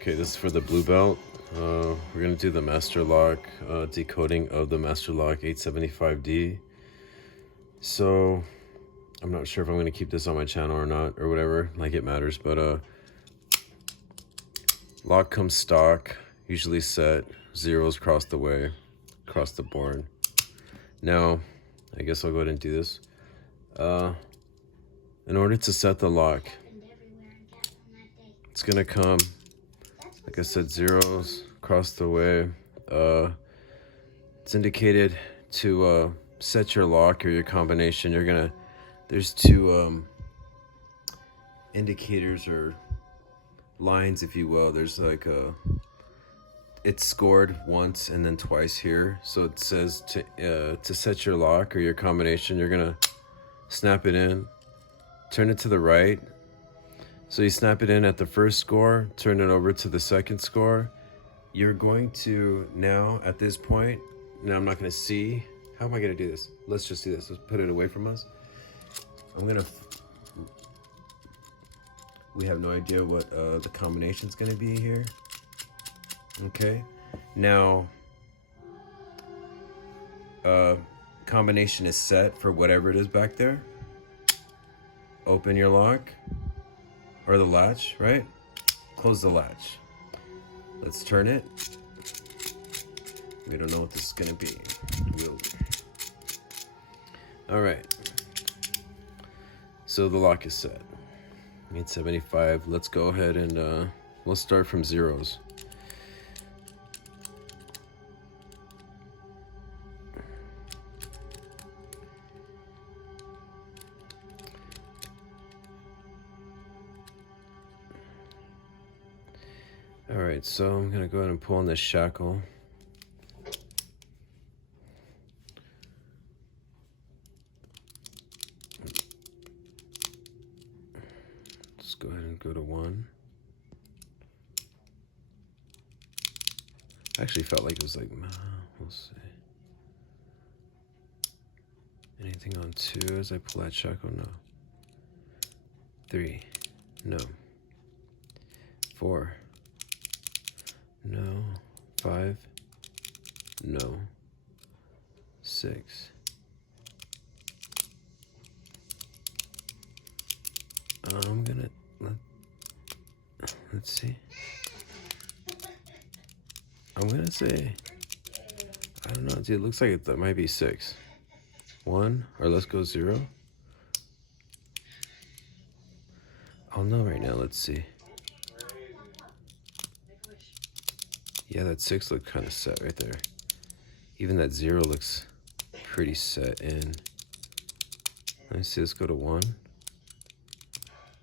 Okay, this is for the Blue Belt. We're gonna do the master lock, decoding of the master lock 875D. So I'm not sure if I'm gonna keep this on my channel or not, or whatever, like it matters, but lock comes stock, usually set, zeros across the way, across the board. Now, I guess I'll go ahead and do this. In order to set the lock, it's gonna come, like I said, zeros across the way. It's indicated to set your lock or your combination. There's two indicators or lines, if you will. There's like it's scored once and then twice here. So it says to set your lock or your combination, you're gonna snap it in, turn it to the right. So you snap it in at the first score, turn it over to the second score. You're going to now, at this point, now I'm not gonna see, how am I gonna do this? Let's just do this, let's put it away from us. We have no idea what the combination's gonna be here. Okay, now, combination is set for whatever it is back there. Open your lock, or the latch, right? Close the latch. Let's turn it. We don't know what this is gonna be. All right. So the lock is set. 875. Let's go ahead and we'll start from zeros. All right, so I'm gonna go ahead and pull on this shackle. Let's go ahead and go to 1. I actually felt like it was like, we'll see. Anything on 2 as I pull that shackle? No. 3, no. 4, no. 5, no. 6. I'm gonna let's see. I'm gonna say, I don't know, dude. It looks like that might be 6. 1, or let's go 0. I'll know right now. Let's see. Yeah, that 6 looked kind of set right there. Even that 0 looks pretty set in. Let me see. Let's go to 1.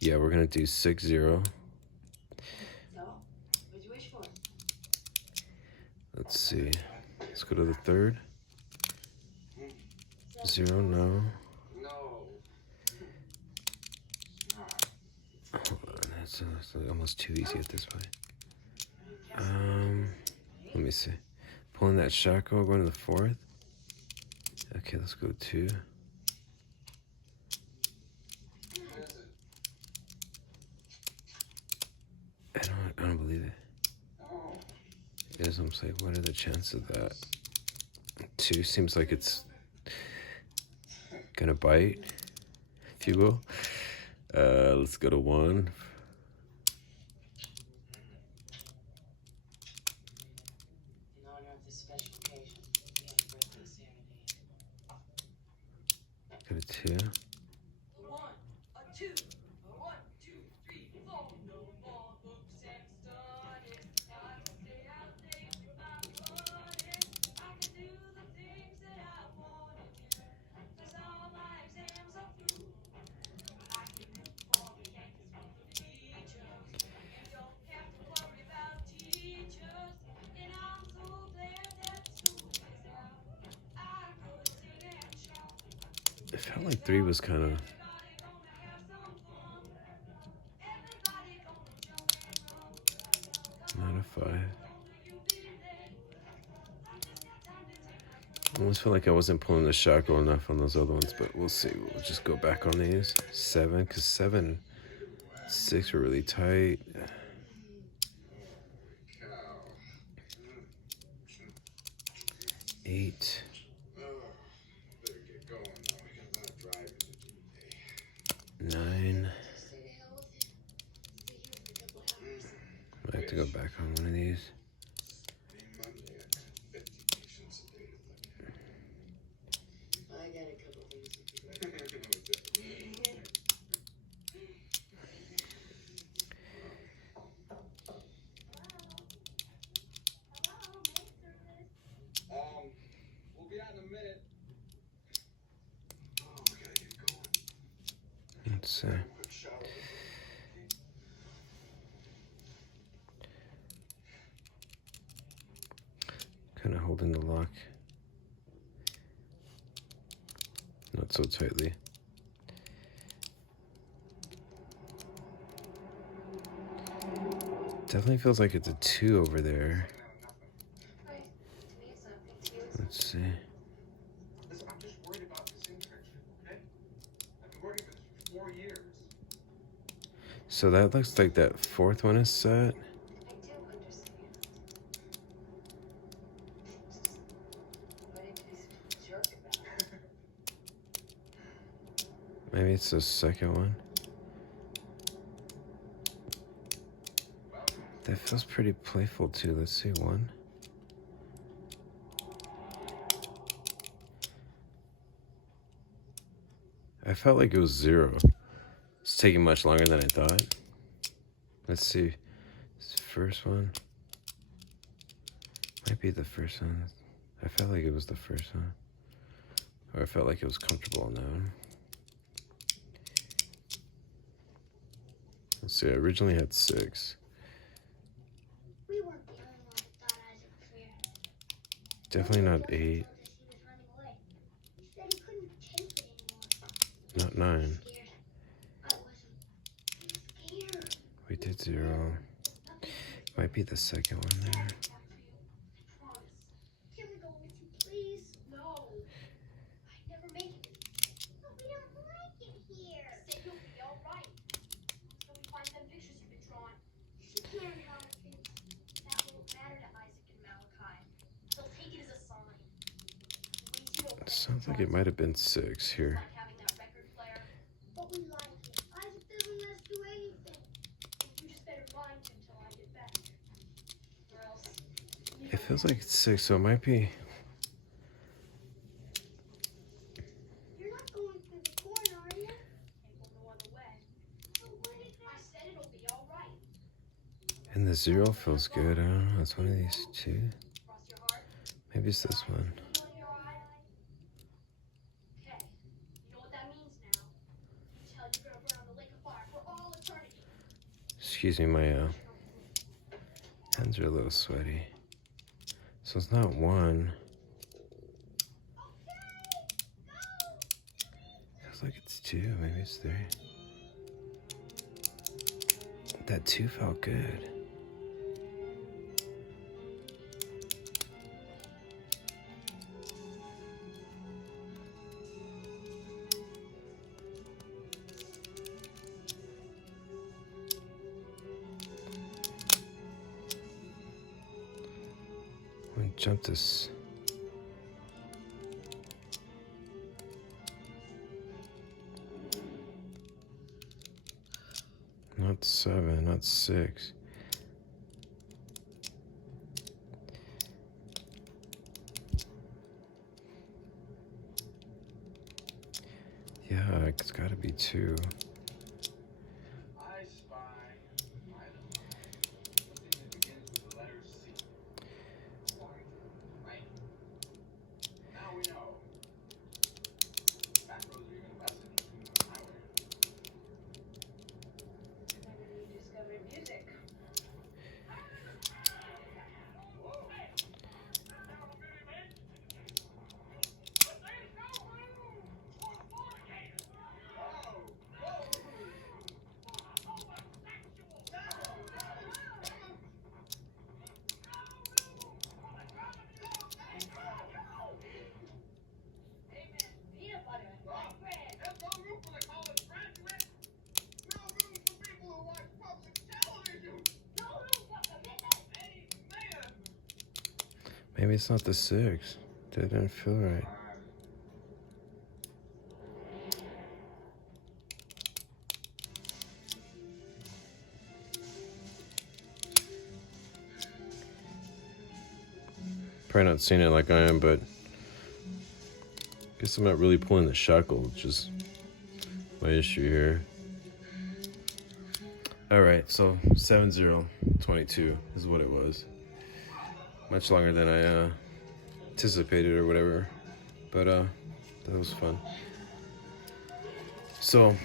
Yeah, we're gonna do 6, 0. Let's see. Let's go to the 3rd. 0, no. Hold on, that's almost too easy at this point. Let me see. Pulling that shackle, going to the 4th. Okay, let's go 2. I don't believe it. It is almost like, what are the chances of that? 2 seems like it's gonna bite, if you will. Let's go to 1. Go to 2. It felt like 3 was kind of... Not a 5. I almost feel like I wasn't pulling the shackle enough on those other ones, but we'll see. We'll just go back on these. 7, because 7, 6 were really tight. 8. 9. I have to go back on one of these. We'll be out in a minute. Let's see. Kind of holding the lock. Not so tightly. Definitely feels like it's a 2 over there. Let's see. Listen, I'm just worried about this infection, okay? I've been working for this for 4 years. So that looks like that 4th one is set. I do understand. Why didn't you be such a jerk about it? Maybe it's the 2nd one. That feels pretty playful too. Let's see, 1. I felt like it was 0. It's taking much longer than I thought. Let's see. This first one. Might be the first one. I felt like it was the first one. Or I felt like it was comfortable on that one. Let's see, I originally had 6. We weren't the only ones that thought Isaac was weird. Definitely not 8. He was running away. He said he couldn't take it anymore. Not 9. Scared. I wasn't. I was scared. We did 0. Might be the 2nd one there. I promise. Can we go with you, please? No. I'd never make it. But we don't like it here. Say you'll be all right. Until we find them pictures you've been drawing. She can't help it. That won't matter to Isaac and Malachi. They'll take it as a sign. The ways you It sounds like it might have been 6 here. like having that record player. But we like it. Isaac doesn't let us do anything. You just better mind him till I get back. Or else. It feels like it's 6, so it might be. You're not going through the corn, are you? Can't go no other way. But what if I said it'll be all right. And the 0 feels good. I don't know. It's one of these 2. Cross your heart. Maybe it's this one. Twinkle in your eye. Okay. You know what that means now. Tell you're gonna burn on the lake of fire for all eternity. Excuse me, my hands are a little sweaty. So it's not 1. Feels like it's 2. Maybe it's 3. That 2 felt good. I'm gonna jump this. Not 7, not 6. Yeah, it's gotta be 2. I spy an item. Something that begins with the letter C. Right? Now we know. Back roads are even less interesting than the highway. Maybe you discovered music. Whoa. Peanut butter and white bread. There's no room for the college graduate. No room for people who watch public television. No room for commitment. Amen. Maybe it's not the 6. That didn't feel right. Probably not seeing it like I am, but I guess I'm not really pulling the shackle, which is my issue here. Alright, so 7-0-22 is what it was. Much longer than I anticipated or whatever. But that was fun. So,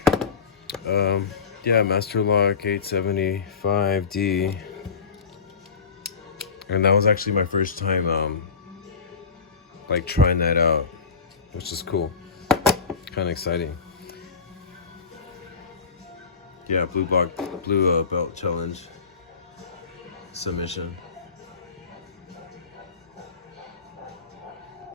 yeah, Master Lock 875D. And that was actually my first time like trying that out, which is cool. Kind of exciting. Yeah, blue belt challenge submission.